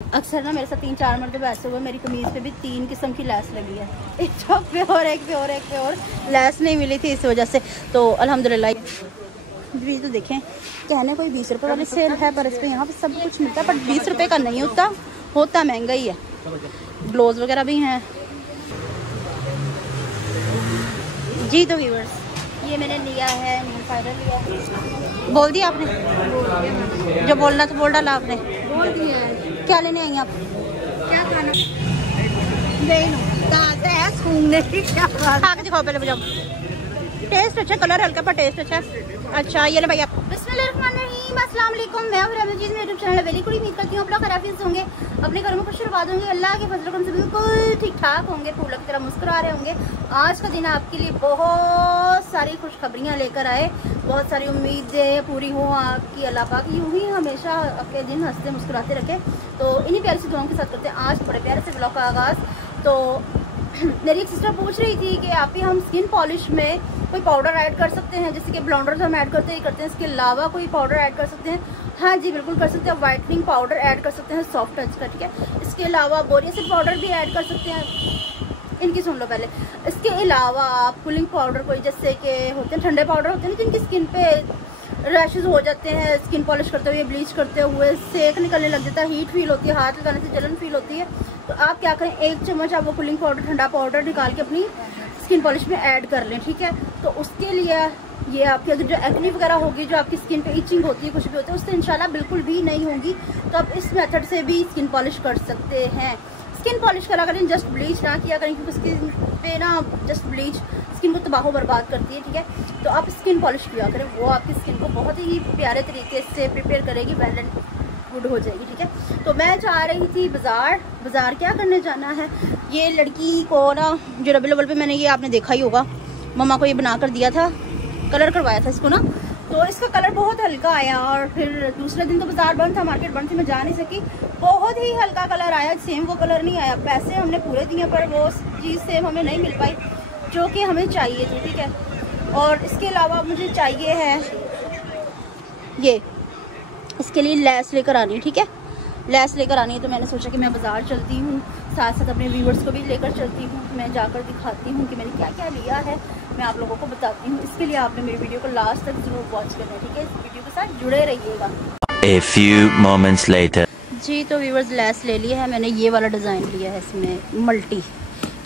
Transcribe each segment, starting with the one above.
अक्सर ना मेरे साथ 3-4 मरतबा ऐसे हुए, मेरी कमीज़ पे भी 3 किस्म की लैस लगी है, एक चौक पे और एक पे और एक पे और लैस नहीं मिली थी इस वजह से। तो अल्हम्दुलिल्लाह भी तो देखें, कहने कोई 20 रुपये वाली सेल है पर इस पर यहाँ पे सब कुछ मिलता है, पर 20 रुपये का नहीं होता महंगा ही है। ब्लाउज वगैरह भी हैं जी। तो व्यूअर्स ये मैंने लिया है, नील फाइबर लिया है। बोल दिया आपने जो बोलना तो बोल डाला आपने, बोल दिया है। क्या लेने आई आप? क्या खाना? घूमने की क्या बात? खा के दिखाओ पहले मुझे। टेस्ट अच्छा, कलर हल्का पर टेस्ट अच्छा। अच्छा ये ले भाई आप। बिस्मिल्लाहिर्रहमानिर्रहीम, अस्सलाम वालेकुम। मैं हूं रमजीत, मेरे यूट्यूब चैनल वेरी गुड। उम्मीद करती हूं आप लोग खैरियत से होंगे, अपने घरों में खुश आबाद होंगे, अल्लाह के फजल करम से बिल्कुल ठीक ठाक होंगे, फूलों की तरह मुस्कुरा रहे होंगे। आज का दिन आपके लिए बहुत सारी खुशखबरियाँ लेकर आए, बहुत सारी उम्मीदें पूरी हों आपकी। अल्लाह पाक यूं ही हमेशा आपके दिन हंसते मुस्कुराते रखे। तो इन्हीं प्यारी सी दुआओं के साथ करते हैं आज बड़े प्यारे से ब्लॉग का आगाज़। तो मेरी एक सिस्टर पूछ रही थी कि आप ही हम स्किन पॉलिश में कोई पाउडर ऐड कर सकते हैं, जैसे कि ब्लॉन्डर हम ऐड करते हैं, इसके अलावा कोई पाउडर ऐड कर सकते हैं? हाँ जी बिल्कुल कर सकते हैं। वाइटनिंग पाउडर ऐड कर सकते हैं सॉफ्ट टच का, ठीक है। इसके अलावा बोरियसिड पाउडर भी ऐड कर सकते हैं। इनकी सुन लो पहले। इसके अलावा आप कूलिंग पाउडर कोई, जैसे कि होते हैं ठंडे पाउडर होते हैं ना जिनकी स्किन पे रैशेज हो जाते हैं, स्किन पॉलिश करते हुए, ब्लीच करते हुए सेक निकलने लग जाता है, हीट फील होती है, हाथ लगाने से जलन फील होती है, तो आप क्या करें, 1 चम्मच आप वो कूलिंग पाउडर, ठंडा पाउडर निकाल के अपनी स्किन पॉलिश में ऐड कर लें, ठीक है। तो उसके लिए ये आपकी जो एक्ने वगैरह होगी, जो आपकी स्किन पे इचिंग होती है, कुछ भी होता है, उससे इंशाल्लाह बिल्कुल भी नहीं होगी। तो आप इस मेथड से भी स्किन पॉलिश कर सकते हैं। स्किन पॉलिश करा करें, जस्ट ब्लीच ना किया करें, क्योंकि स्किन पे ना जस्ट ब्लीच स्किन को तबाह बर्बाद करती है, ठीक है। तो आप स्किन पॉलिश किया करें, वो आपकी स्किन को बहुत ही प्यारे तरीके से प्रिपेयर करेगी, वेल एंड गुड हो जाएगी, ठीक है। तो मैं जा रही थी बाजार क्या करने जाना है, ये लड़की को ना जो रबी अव्वल पे मैंने ये आपने देखा ही होगा, मम्मा को ये बना कर दिया था, कलर करवाया था इसको ना, तो इसका कलर बहुत हल्का आया। और फिर दूसरे दिन तो बाजार बंद था, मार्केट बंद थी, मैं जा नहीं सकी, बहुत ही हल्का कलर आया, सेम वो कलर नहीं आया। पैसे हमने पूरे दिए पर वो चीज़ सेम हमें नहीं मिल पाई जो कि हमें चाहिए थी, ठीक है। और इसके अलावा मुझे चाहिए है ये, इसके लिए लैस लेकर आनी है, ठीक है, लैस लेकर आनी है। तो मैंने सोचा कि मैं बाज़ार चलती हूँ, साथ साथ अपने व्यूवर्स को भी लेकर चलती हूँ, मैं जाकर दिखाती हूँ कि मैंने क्या क्या लिया है, मैं आप लोगों को बताती हूँ। इसके लिए आपने मेरी वीडियो को लास्ट तक जरूर वॉच करना है, ठीक है, इस वीडियो के साथ जुड़े रहिएगा। A few moments later. जी तो व्यूवर्स लैस ले लिया है मैंने, ये वाला डिज़ाइन लिया है इसमें मल्टी,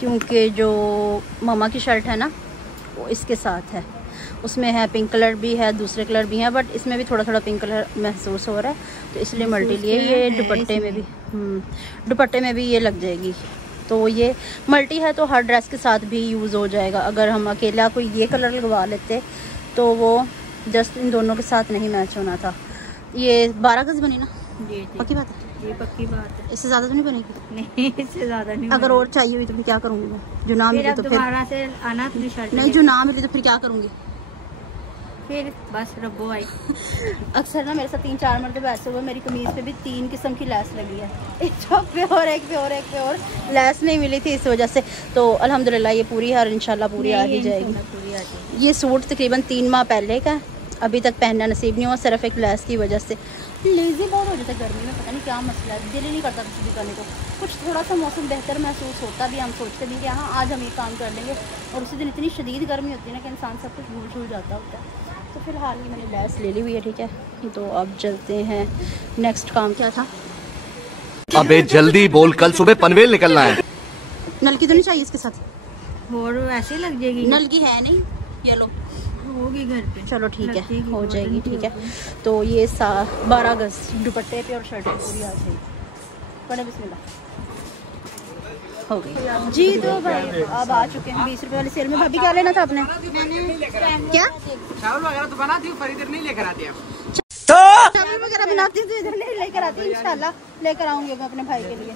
क्योंकि जो मामा की शर्ट है ना वो इसके साथ है, उसमें है पिंक कलर भी है, दूसरे कलर भी हैं, बट इसमें भी थोड़ा थोड़ा पिंक कलर महसूस हो रहा है, तो इसलिए मल्टी लिए। ये दुपट्टे में भी दुपट्टे में भी ये लग जाएगी, तो ये मल्टी है तो हर ड्रेस के साथ भी यूज़ हो जाएगा। अगर हम अकेला कोई ये कलर लगवा लेते तो वो जस्ट इन दोनों के साथ नहीं मैच होना था। ये 12 गज बनी ना? जी पक्की बात है, ये पक्की बात है, इससे ज़्यादा तो नहीं बनेगी? नहीं इससे ज़्यादा नहीं। अगर और चाहिए हुई तो फिर क्या करूँगी मैं, जो ना मिली तो दोबारा से आना अपनी शर्ट नहीं, जो ना मिली तो फिर क्या करूँगी, फिर बस रब्बो आई। अक्सर ना मेरे साथ 3-4 मरतबा ऐसे हुए, मेरी कमीज़ पे भी 3 किस्म की लैस लगी है, एक चौक पे और एक पे और एक पे और लैस नहीं मिली थी इस वजह से। तो अल्हम्दुलिल्लाह ये पूरी है और इंशाल्लाह पूरी आ ही जाएगी। ये सूट तकरीबन 3 माह पहले का, अभी तक पहनना नसीब नहीं हुआ, सिर्फ एक लैस की वजह से। लेज़ी बहुत हो जाता है गर्मी में, पता नहीं क्या मसला है, दिल ही नहीं करता किसी भी करने को। कुछ थोड़ा सा मौसम बेहतर महसूस होता भी, हम सोचते भी कि हाँ आज हम ये काम कर लेंगे, और उसी दिन इतनी शदीद गर्मी होती है ना कि इंसान सब कुछ भूल जाता होता है। तो फिलहाल ही मैंने लैस ले ली हुई है, ठीक है। तो अब चलते हैं, नेक्स्ट काम क्या था? अबे जल्दी बोल, कल सुबह पनवेल निकलना है। नलकी तो नहीं चाहिए इसके साथ? और ऐसे लग जाएगी, नलकी है नहीं, ये लो होगी घर पे, चलो ठीक है हो जाएगी, ठीक है। तो ये 12 गज दुपट्टे पे और शर्ट पे पूरी आ जाएगी, पढ़े बिस्मिल्लाह, हो गई जी। तो भाई अब आ चुके हैं 20 रुपए वाली सेल में। भाभी क्या लेना था आपने? क्या चावल वगैरह तो बनाती हूँ पर इधर नहीं लेकर आती आप। चावल वगैरह बनाती हूँ तो इधर नहीं लेकर आती, इंशाल्लाह लेकर आऊंगी मैं अपने भाई के लिए।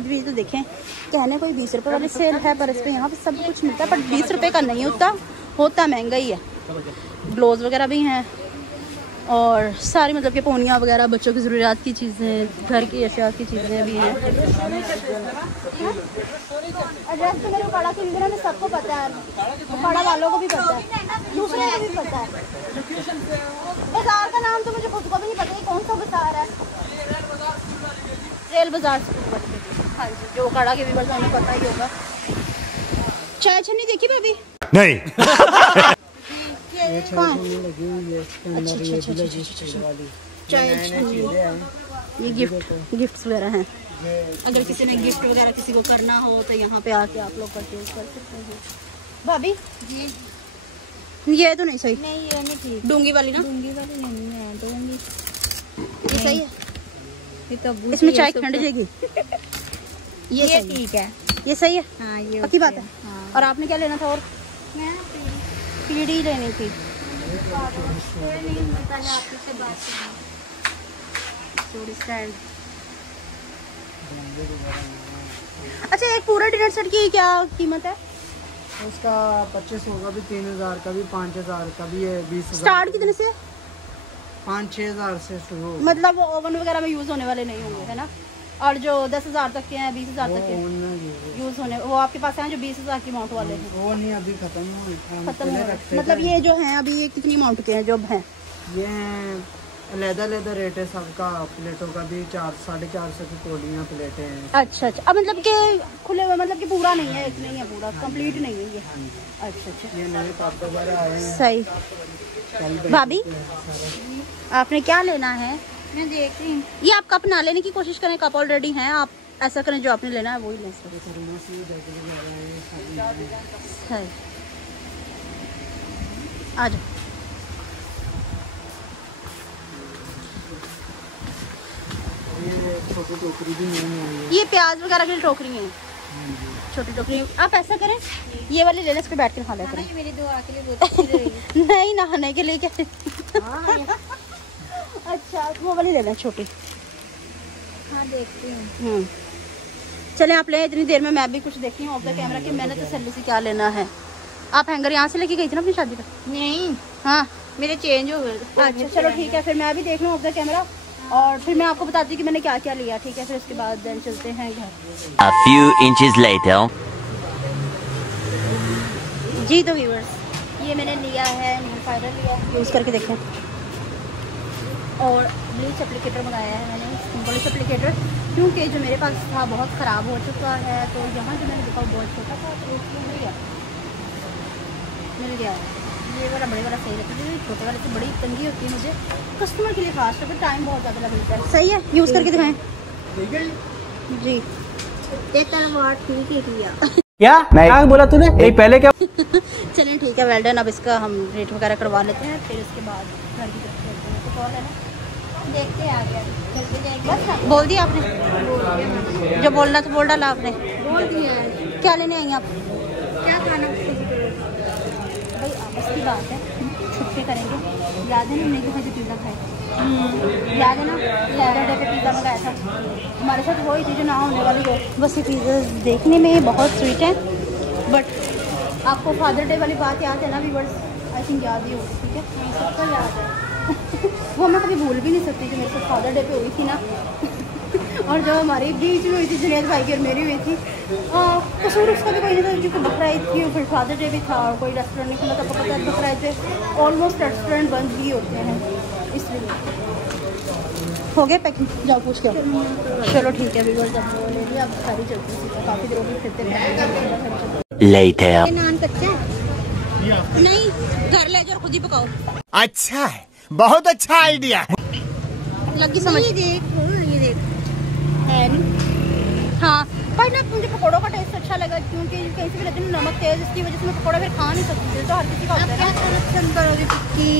भी तो देखें, कहने कोई 20 रुपए वाली सेल है पर इस पे यहाँ पे सब कुछ मिलता है, पर 20 रुपए का नहीं होता महंगा ही है। ब्लाउज वगैरह भी हैं और सारी मतलब कि पोनियाँ वगैरह, बच्चों की ज़रूरियात की चीज़ें, घर की अशिया की चीज़ें भी हैं। एड्रेस तो मेरे उपाड़ा की में सबको पता है, उपाड़ा वालों को भी पता है, दूसरे को भी पता है। बाजार का नाम तो मुझे खुद को भी नहीं पता कौन सा बाजार है। रेल बाजार से। हाँ जी, जो काड़ा के व्यूअर्स हमें पता ही होगा। चाय छन्नी देखी भाभी? नहीं। कहाँ? अच्छा। चाय छन्नी, ये गिफ्ट्स वगैरह हैं। अगर किसी ने गिफ्ट वगैरह किसी को करना हो तो यहाँ पे आके आप लोग परचेज कर सकते हैं। भाभी जी, ये तो नहीं सही। नहीं ये नहीं ठीक। डूंगी वाली ना? डूंगी वाली नहीं मैं दूंगी। ये सही है? ये तो इसमें चाय ठंड जाएगी। ये ठीक है। ये सही है? हाँ ये पक्की बात है। हाँ। और आपने क्या लेना था? और मैं पीढ़ी लेनी थी। अच्छा, एक पूरा डिनर सेट की क्या कीमत है? उसका 25 होगा भी, 3000 का भी, 5000 का भी है, 20,000। स्टार्ट कितने से? 5-6 हजार से शुरू। मतलब ओवन वगैरह में यूज होने वाले नहीं होंगे, है ना? और जो 10,000 तक के हैं, 20,000 तक के यूज होने, वो आपके पास हैं जो 20,000 की अमाउंट वाले हैं? वो नहीं, अभी खत्म हो। मतलब ये जो हैं अभी, ये कितनी अमाउंट के हैं जो हैं? ये अलग-अलग रेट है सबका। प्लेटों का भी 400-450 की कोलियाँ प्लेटें हैं। अच्छा। अब मतलब के खुले हुए, मतलब कि पूरा नहीं है, एक नहीं है पूरा, कंप्लीट नहीं है ये। अच्छा। ये नए कप वगैरह आए हैं। सही। भाभी आपने क्या लेना है? मैं देख रही हूँ। ये आप कप ना लेने की कोशिश करें, कप ऑलरेडी हैं, आप ऐसा करें जो आपने लेना है वही लें। सही, आ जाओ। छोटी टोकरी भी नहीं है। ये प्याज वगैरह की टोकरी है, छोटी टोकरी। आप ऐसा करें, ये वाली ले लें, इस पे बैठ कर खा लेते हैं। मेरी दुआ के लिए बहुत अच्छी रहेगी। नहीं, नहाने के लिए क्या? अच्छा, वो वाली ले लें, छोटी। हाँ देखती हूँ। चलें आप ले, इतनी देर में मैं भी कुछ देखती हूँ ऑफ द कैमरा कि मैंने तसल्ली से क्या लेना है। आप हैंगर यहाँ से लेके गई थी ना अपनी शादी का? नहीं, हाँ, मेरे चेंज हो गए। अच्छा चलो ठीक है, फिर मैं भी देख लूँ ऑफ द कैमरा और फिर मैं आपको बताती हूँ कि मैंने क्या क्या लिया। ठीक है, फिर उसके बाद देन चलते हैं घर। A few inches later. जी तो व्यूअर्स, ये मैंने लिया है, फाइनल लिया, यूज़ करके देखें। और ब्लीच एप्लीकेटर मंगाया है मैंने, ब्लीच एप्लीकेटर, क्योंकि जो मेरे पास था बहुत ख़राब हो चुका है। तो यहाँ जो मैंने देखा बहुत छोटा था, तो इसलिए मिल गया। ये वाला बड़े वाला सही रहता है, छोटे वाले से बड़ी तंगी होती है मुझे कस्टमर के लिए खास तौर पर, टाइम बहुत ज़्यादा लगता है। सही है, यूज़ करके दिखाएं जी। एक तलवार ठीक है किया क्या नहीं बोला तूने? एक पहले क्या? चलिए ठीक है, वेल डन। अब इसका हम रेट वगैरह करवा लेते हैं, फिर उसके बाद घर की तरफ चलते हैं। तो कॉल है ना, देखते आ गया। जल्दी जाएगी। बस बोल दिया आपने जो बोलना था, बोल डाला आपने। बोल दिया है। क्या लेने आई आप? क्या खाना? भाई आपस की बात है, छुट्टी करेंगे। याद है ना हमने कि मुझे पिज़्ज़ा खाया? याद है ना, फादर डे पे पिज़्ज़ा मंगाया था हमारे साथ, वही थी जो ना होने वाली हो। बस ये पिज़्ज़ा देखने में बहुत स्वीट है, बट आपको फादर डे वाली बात याद है ना व्यूअर्स? आई थिंक याद ही होगी। ठीक है, सबका याद है। वो मैं कभी भूल भी नहीं सकती जो मेरे साथ फादर डे पे हुई थी ना। और जो हमारे बीच में हुई थी, जुनेद भाई की और मेरी हुई थी, कसूर उसका भी कोई नहीं था, क्योंकि बकरा ईद थी और फिर फादर डे भी था और कोई रेस्टोरेंट नहीं खुला था। पता है बकरा ईद पे ऑलमोस्ट रेस्टोरेंट बंद ही होते हैं, इसलिए। हो गया पैकिंग? जाओ पूछ के आओ। चलो ठीक है व्यूअर्स, जब वो ले लिया, अब सारी चलती है, काफ़ी देर हो गई फिरते रहते। Later. नान कच्चा है? नहीं, घर ले जाओ, खुद ही पकाओ। अच्छा है, बहुत अच्छा आइडिया है। लगी समझ? ये देख है नहीं? हाँ, पर ना मुझे पकौड़ों का टेस्ट अच्छा लगा, क्योंकि कहीं से भी लेते हैं नमक तेज, इसकी वजह से मैं पकौड़ा फिर खा नहीं सकती, तो हर किसी का होता है ना। पसंद करोगे? टिक्की,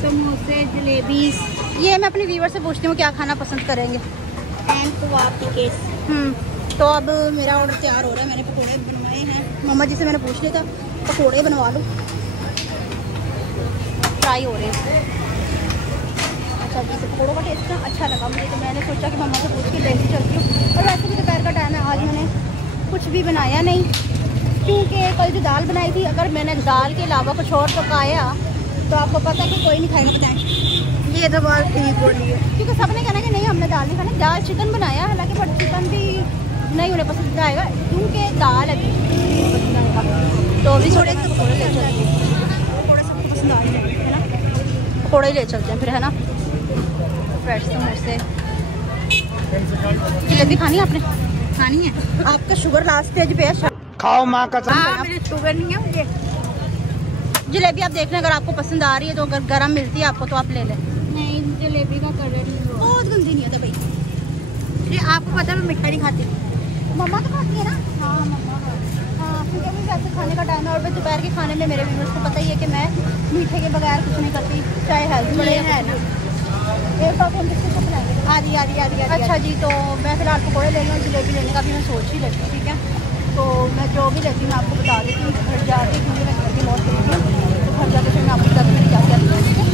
समोसे, जलेबी ये मैं अपने व्यूवर से पूछती हूँ क्या खाना पसंद करेंगे। एंड कबाब की केस। तो अब मेरा ऑर्डर तैयार हो रहा है, मैंने पकौड़े बनवाए हैं। मम्मा जी से मैंने पूछ लिया था पकौड़े बनवा लूँ, फ्राई हो रहे हैं। अच्छा जी, तो पकौड़ों का टेस्ट ना अच्छा लगा मुझे, तो मैंने सोचा कि मम्मा से पूछ के लेके चलती हूँ। और वैसे भी दोपहर का टाइम है, आज मैंने कुछ भी बनाया नहीं, क्योंकि कल जो दाल बनाई थी, अगर मैंने दाल के अलावा कुछ और पकाया तो आपको पता है कि कोई नहीं खाएगा। बताएं, ये तो बात ठीक बोली है, क्योंकि सबने कहना कि नहीं हमने दाल नहीं खाना। दाल चिकन बनाया, हालांकि बट चिकन भी नहीं उन्हें पसंद आएगा, क्योंकि दाल है तो अभी थोड़े से पकौड़े ले चलते हैं, थोड़े सबको पसंद आ जाएंगे, है ना? पकौड़े ले चलते हैं फिर, है ना? फ्रेश समोसे जलेबी खानी है आपने? खानी है? आपका शुगर लास्ट स्टेज पे है। खाओ माँ का मेरी शुगर नहीं है मुझे। जलेबी आप देख लें, अगर आपको पसंद आ रही है तो अगर गर्म मिलती है आपको तो आप ले लें। नहीं, जलेबी का कलर नहीं हुआ। बहुत गंदी नहीं है भाई। ये आपको पता है मैं मिठा नहीं खाती। मम्मा तो खाती है ना? हाँ मम्मा। हाँ, क्योंकि अभी वैसे खाने का टाइम है और मैं दोपहर के खाने में मेरे व्यूअर्स को पता ही है कि मैं मीठे के बगैर कुछ नहीं करती, चाहे हेल्थ बड़े है ना। एक बात हम किसको बनाएंगे? आ रही। अच्छा जी, तो मैं फिलहाल पकौड़े लेने और जलेबी लेने का भी मैं सोच ही लेती हूँ, ठीक है। तो मैं जो भी लेती हूँ मैं आपको बता देती हूँ घर जाके, क्योंकि मैं घर के बहुत लेती हूँ, तो घर जाके फिर मैं आपको बता दूँगी क्या क्या लेती हूँ।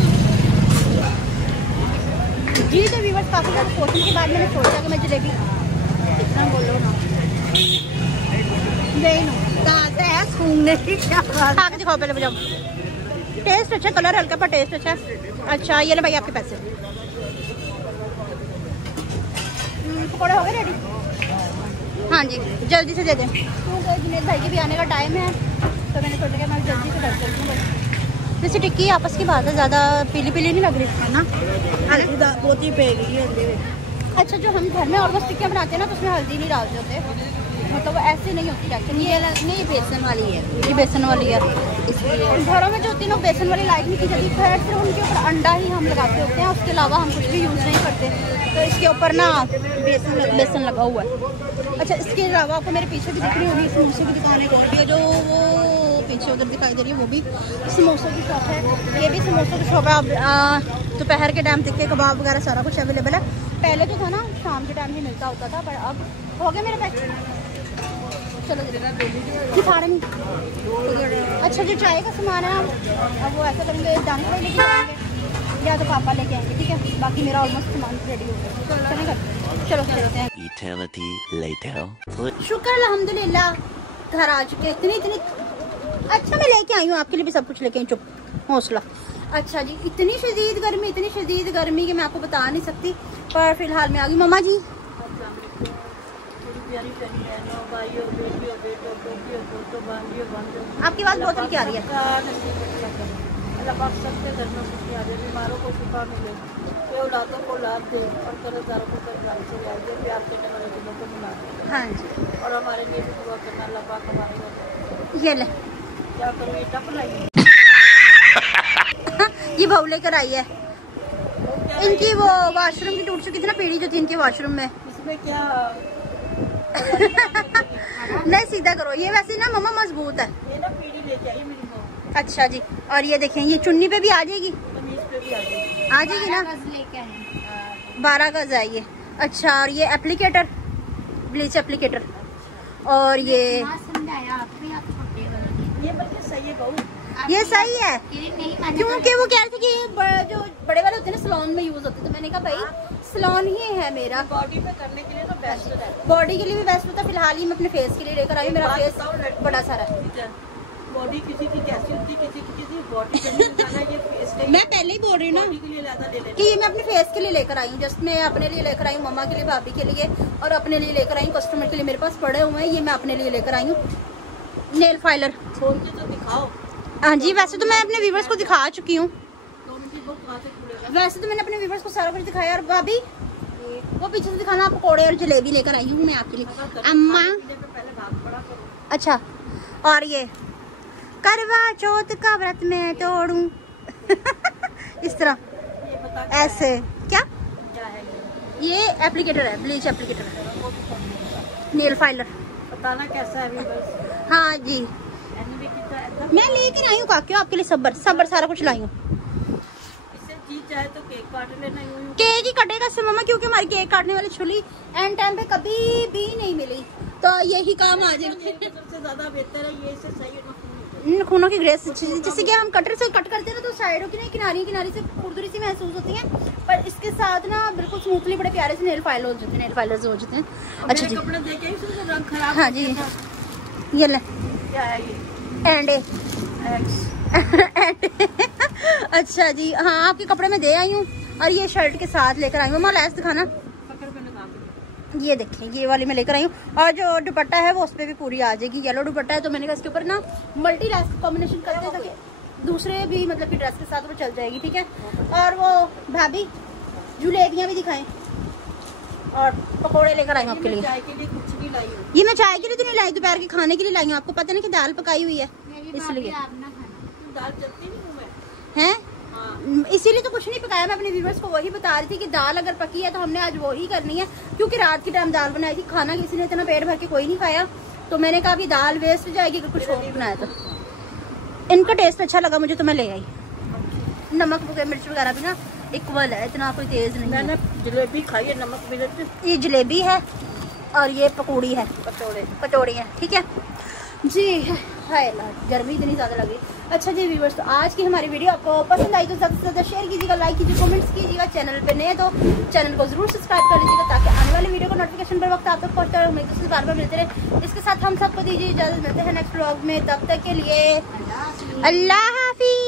जी तो व्यूअर्स काफ़ी ज़्यादा सोचने के बाद मैंने सोचा कि मैं जलेबी इतना बोलो ना नहीं है सूंघने की क्या खा के दिखाओ पहले मुझे। टेस्ट अच्छा, कलर हल्का पर टेस्ट अच्छा। अच्छा ये ले भाई आपके पैसे। पकौड़े हो गए रेडी? हाँ जी, जल्दी से दे दें क्योंकि जुनेद भाई के भी आने का टाइम है, तो मैंने सोचा कि मैं जल्दी से कर देती हूँ। जैसे टिक्की आपस की बात है, ज़्यादा पीली नहीं लग रही है ना? बहुत ही पे गई है। अच्छा, जो हम घर में ऑलमोस्ट टिक्कियाँ बनाते हैं ना तो उसमें हल्दी नहीं डालते होते, मतलब वो ऐसे नहीं होती एक्चुअली। ये नहीं बेसन वाली है, ये बेसन वाली है। इसलिए घरों में जो होती है ना बेसन वाली लाइक नहीं की जाती, फिर सिर्फ उनके ऊपर अंडा ही हम लगाते होते हैं, उसके अलावा हम कुछ भी यूज़ नहीं करते। तो इसके ऊपर ना बेसन लगा हुआ है। अच्छा, इसके अलावा आपको मेरे पीछे भी दिख रही होगी समोसे की दुकान है, और जो वो पीछे उधर दिखाई दे रही है वो भी समोसों की शॉप है। ये भी समोसों की शॉप है। अब दोपहर के टाइम टिक्के कबाब वगैरह सारा कुछ अवेलेबल है। पहले तो था ना शाम के टाइम ही मिलता होता था, पर अब हो गया मेरे पैसे। चलो दिखा रहे नहीं। अच्छा, जो चाय का सामान है अब वो ऐसा करेंगे, दाने वाले लेके आएंगे या तो पापा लेके आएंगे, ठीक है। बाकी मेरा ऑलमोस्ट सामान रेडी हो गया, चलेगा? चलो चलते हैं। Eternity later. शुक्र अल्हम्दुलिल्लाह घर आ चुके। इतनी अच्छा मैं लेके आई हूँ आपके लिए भी सब कुछ लेके आई। चुप, हौसला। अच्छा जी, इतनी शदीद गर्मी कि मैं आपको बता नहीं सकती, पर फिलहाल मैं आ गई। मम्मा जी आपकी आवाज़ बहुत हल्की आ रही है। बीमारों को शिफा मिले, औलादों को लाभ दे और कर्जदारों को कर्ज से लाभ दे, प्यार करने वाले दिलों को मिला। हाँ जी, और हमारे लिए भी दुआ करना, अल्लाह पाक हमारे ये ले। क्या करूँ, ये टप लाई ये बहू लेकर आई है। इनकी वो वॉशरूम की टूट चुकी थी ना पीढ़ी जो थी इनके वॉशरूम में। इसमें क्या नहीं सीधा करो, ये वैसे ना मम्मा मजबूत है। ये ना पीढ़ी लेके आई मेरी बहू। अच्छा जी, और ये देखें ये चुन्नी पे भी आ जाएगी, कमीज पे भी आ जाएगी ना? लेके आए 12 गज है ये। अच्छा, और ये एप्लीकेटर, ब्लीच एप्लीकेटर, और ये समझाया आपने, आप छोटे ये बल्कि सही है बहू, ये सही है नहीं क्योंकि वो कह रहे थे कि ये जो बड़े वाले होते हैं ना सलोन में यूज होते, तो मैंने कहा भाई सलोन ही है मेरा। बॉडी पे करने के लिए तो बेस्ट है, बॉडी के लिए भी बेस्ट होता है। फिलहाल ही मैं अपने फेस के लिए लेकर आई, मेरा फेस बड़ा सारा है। बॉडी किसी की कैसी होती है, किसी बॉडी ये फेस मैं पहले ही बोल रही हूँ ना कि ये मैं अपने फेस के लिए लेकर आई हूँ, जस्ट मैं अपने लिए लेकर आई हूँ, मम्मा के लिए, भाभी के लिए और अपने लिए लेकर आई हूँ। कस्टमर के लिए मेरे पास पड़े हुए हैं, ये मैं अपने लिए लेकर आई हूँ। नेल फाइलर खोल के तो दिखाओ। हाँ जी, वैसे तो मैं अपने व्यूवर्स को दिखा चुकी हूँ, वैसे तो मैंने अपने व्यूवर्स को सारा कुछ दिखाया। और भाभी वो पीछे से दिखाना, पकौड़े और जलेबी लेकर आई हूँ मैं आपके लिए। अम्मा अच्छा, और ये करवा चौथ का व्रत में तोड़ू इस तरह ऐसे क्या ये एप्लीकेटर है, ब्लीच एप्लीकेटर है, नेल फाइलर। बताना कैसा है व्यूअर्स। हाँ जी, मैं लेकर आई हूँ काक्यों आपके लिए सब्र सारा कुछ लाई हूँ। इससे जी चाहे तो केक काट लेना। केक ही कटेगा इससे मम्मा, क्योंकि हमारी केक काटने वाली छुली एंड टाइम पे कभी भी नहीं मिली, तो यही काम आ जाएगा। सबसे ज्यादा बेहतर है ये, इससे सही खूनों की ग्रेस, जैसे कि हम कटर से कट करते हैं ना तो साइडों की नहीं किनारी से खुरदुरी सी महसूस होती है, पर इसके साथ ना बिल्कुल स्मूथली बड़े प्यारे से नेल फाइलर हो जाते हैं, नेल फाइलर्स हो जाते हैं। अच्छा जी, कपड़े देखे रंग खराब। हाँ जी, ये ले क्या है ये, एंड अच्छा जी, हाँ आपके कपड़े में दे आई हूँ और ये शर्ट के साथ लेकर आई हूँ। मम्मा लैस दिखाना, ये देखें ये वाली मैं लेकर आई हूँ। और जो दुपट्टा है वो उस पर भी पूरी आ जाएगी, येलो दुपट्टा है, तो मैंने कहा इसके ऊपर ना मल्टी लैस कॉम्बिनेशन करते हैं ताकि दूसरे भी मतलब कि ड्रेस के साथ वो चल जाएगी, ठीक है। और वो भाभी जलेबियाँ भी दिखाएं, और पकौड़े लेकर आई हूँ आपके लिए। चाय के लिए कुछ नहीं लाई हूँ। ये मैं चाय के लिए तो नहीं लाई, दोपहर के खाने के लिए लाई हूँ। आपको पता नहीं कि दाल पकाई हुई है इसलिए दाल जलती नहीं हूँ मैं। हैं, इसीलिए तो कुछ नहीं पकाया। मैं अपने व्यूअर्स को वही बता रही थी कि दाल अगर पकी है तो हमने आज वही करनी है, क्योंकि रात के टाइम दाल बनाई थी, खाना किसी ने इतना पेट भर के कोई नहीं खाया, तो मैंने कहा कि दाल वेस्ट हो जाएगी अगर कुछ और बनाया तो। इनका टेस्ट अच्छा लगा मुझे तो मैं ले आई। नमक मिर्च वगैरह भी ना इक्वल है, इतना कोई तेज नहीं है। मैंने जलेबी खाई है नमक मिर्च। ये जलेबी है और ये पकौड़ी है, कचौड़ी है, ठीक है जी। हाय गर्मी इतनी ज़्यादा लगी। अच्छा जी व्यूअर्स, तो आज की हमारी वीडियो आपको पसंद आई तो ज़्यादा से ज़्यादा शेयर कीजिएगा, लाइक कीजिए, कमेंट्स कीजिएगा। चैनल पे नए तो चैनल को जरूर सब्सक्राइब कर लीजिएगा ताकि आने वाली वीडियो का नोटिफिकेशन पर वक्त आप तक पहुँचता रहे, एक दूसरे बार बार मिलते रहे। इसके साथ हम सबको दीजिए इजाज़त, मिलते हैं नेक्स्ट व्लॉग में, तब तक के लिए अल्लाह हाफिज़।